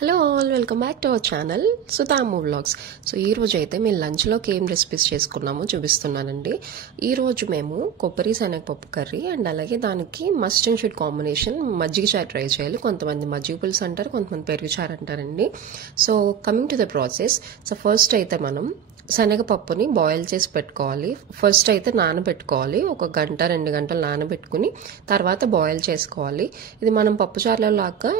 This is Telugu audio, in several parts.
Hello all, welcome back to our channel Suthamu vlogs. So ఈ రోజు అయితే మేము లంచ్లోకి ఏం రెసిపీస్ చేసుకున్నామో చూపిస్తున్నానండి. ఈ రోజు మేము కొబ్బరి శనగపప్పు కర్రీ అండ్ అలాగే దానికి మస్ట్ అండ్ షుడ్ కాంబినేషన్ మజ్జిగ చారు ట్రై చేయాలి. కొంతమంది మజ్జిగ పులుసు అంటారు, కొంతమంది పెరుగు చారు అంటారండి. So coming to the process. So first అయితే మనం శనగపప్పుని బాయిల్ చేసి పెట్టుకోవాలి. ఫస్ట్ అయితే నానబెట్టుకోవాలి, 1 గంట 2 గంటలు నానబెట్టుకుని తర్వాత బాయిల్ చేసుకోవాలి. ఇది మనం పప్పుచారులో లాగా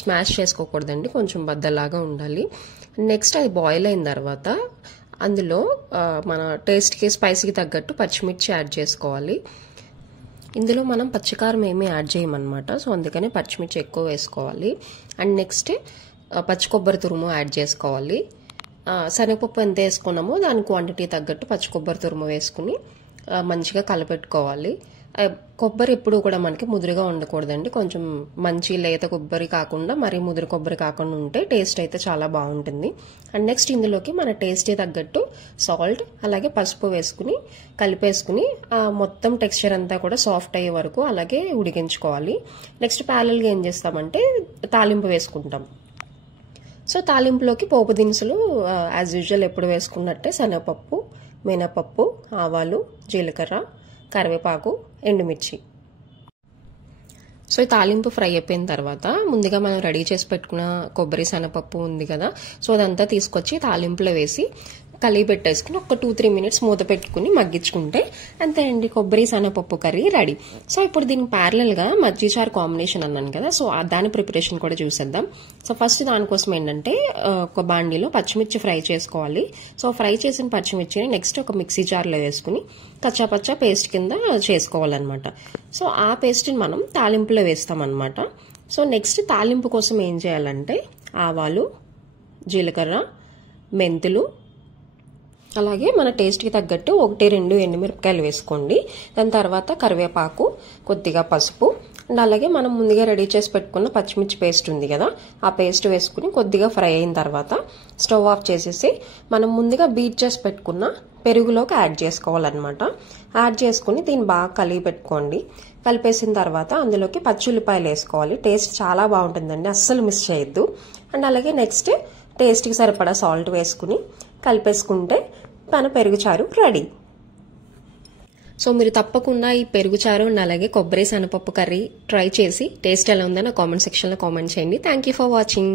స్మాష్ చేసుకోకూడదండి, కొంచెం బద్దలాగా ఉండాలి. నెక్స్ట్ అది బాయిల్ అయిన తర్వాత అందులో మన టేస్ట్కి స్పైసీకి తగ్గట్టు పచ్చిమిర్చి యాడ్ చేసుకోవాలి. ఇందులో మనం పచ్చికారం ఏమీ యాడ్ చేయమన్నమాట, సో అందుకని పచ్చిమిర్చి ఎక్కువ వేసుకోవాలి. అండ్ నెక్స్ట్ పచ్చి కొబ్బరి తురుము యాడ్ చేసుకోవాలి. శనగపప్పు ఎంత వేసుకున్నామో దాని క్వాంటిటీ తగ్గట్టు పచ్చి కొబ్బరి తురుము వేసుకుని మంచిగా కలపెట్టుకోవాలి. కొబ్బరి ఎప్పుడు కూడా మనకి ముదురుగా ఉండకూడదండి, కొంచెం మంచి లేత కొబ్బరి కాకుండా మరీ ముదురు కొబ్బరి కాకుండా ఉంటే టేస్ట్ అయితే చాలా బాగుంటుంది. అండ్ నెక్స్ట్ ఇందులోకి మన టేస్ట్కి తగ్గట్టు సాల్ట్ అలాగే పసుపు వేసుకుని కలిపేసుకుని మొత్తం టెక్స్చర్ అంతా కూడా సాఫ్ట్ అయ్యే వరకు అలాగే ఉడికించుకోవాలి. నెక్స్ట్ ప్యారల్గా ఏం చేస్తామంటే తాలింపు వేసుకుంటాం. సో తాలింపులోకి పోపు దినుసులు యాజ్ యూజువల్ ఎప్పుడు వేసుకున్నట్టే శనగపప్పు, మినపప్పు, ఆవాలు, జీలకర్ర, కరివేపాకు, ఎండుమిర్చి. సో ఈ తాలింపు ఫ్రై అయిపోయిన తర్వాత ముందుగా మనం రెడీ చేసి పెట్టుకున్న కొబ్బరి శనగపప్పు ఉంది కదా, సో అదంతా తీసుకొచ్చి తాలింపులో వేసి కలిగి పెట్టేసుకుని ఒక 2-3 మినిట్స్ మూత పెట్టుకుని మగ్గించుకుంటే అంతే అండి, కొబ్బరి శనగపప్పు కర్రీ రెడీ. సో ఇప్పుడు దీనికి ప్యారలల్ గా మజ్జిగ చారు కాంబినేషన్ అన్నాను కదా, సో దాని ప్రిపరేషన్ కూడా చూసేద్దాం. సో ఫస్ట్ దానికోసం ఏంటంటే ఒక బాండీలో పచ్చిమిర్చి ఫ్రై చేసుకోవాలి. సో ఫ్రై చేసిన పచ్చిమిర్చిని నెక్స్ట్ ఒక మిక్సీ జార్లో వేసుకుని కచ్చాపచ్చా పేస్ట్ కింద చేసుకోవాలన్నమాట. సో ఆ పేస్ట్ని మనం తాలింపులో వేస్తామన్నమాట. సో నెక్స్ట్ తాలింపు కోసం ఏం చేయాలంటే ఆవాలు, జీలకర్ర, మెంతులు, అలాగే మన టేస్ట్కి తగ్గట్టు 1-2 ఎండుమిరపకాయలు వేసుకోండి. దాని తర్వాత కరివేపాకు, కొద్దిగా పసుపు అండ్ అలాగే మనం ముందుగా రెడీ చేసి పెట్టుకున్న పచ్చిమిర్చి పేస్ట్ ఉంది కదా, ఆ పేస్ట్ వేసుకుని కొద్దిగా ఫ్రై అయిన తర్వాత స్టవ్ ఆఫ్ చేసేసి మనం ముందుగా బీట్ చేసి పెట్టుకున్న పెరుగులోకి యాడ్ చేసుకోవాలన్నమాట. యాడ్ చేసుకుని దీన్ని బాగా కలిగి పెట్టుకోండి. కలిపేసిన తర్వాత అందులోకి పచ్చి ఉల్లిపాయలు వేసుకోవాలి. టేస్ట్ చాలా బాగుంటుందండి, అస్సలు మిస్ చేయొద్దు. అండ్ అలాగే నెక్స్ట్ టేస్ట్కి సరిపడా సాల్ట్ వేసుకుని కలిపేసుకుంటే మన పెరుగుచారు రెడీ. సో మీరు తప్పకుండా ఈ పెరుగుచారు అండ్ అలాగే కొబ్బరి శనగపప్పు కర్రీ ట్రై చేసి టేస్ట్ ఎలా ఉందో నా కామెంట్ సెక్షన్లో కామెంట్ చేయండి. Thank you for watching.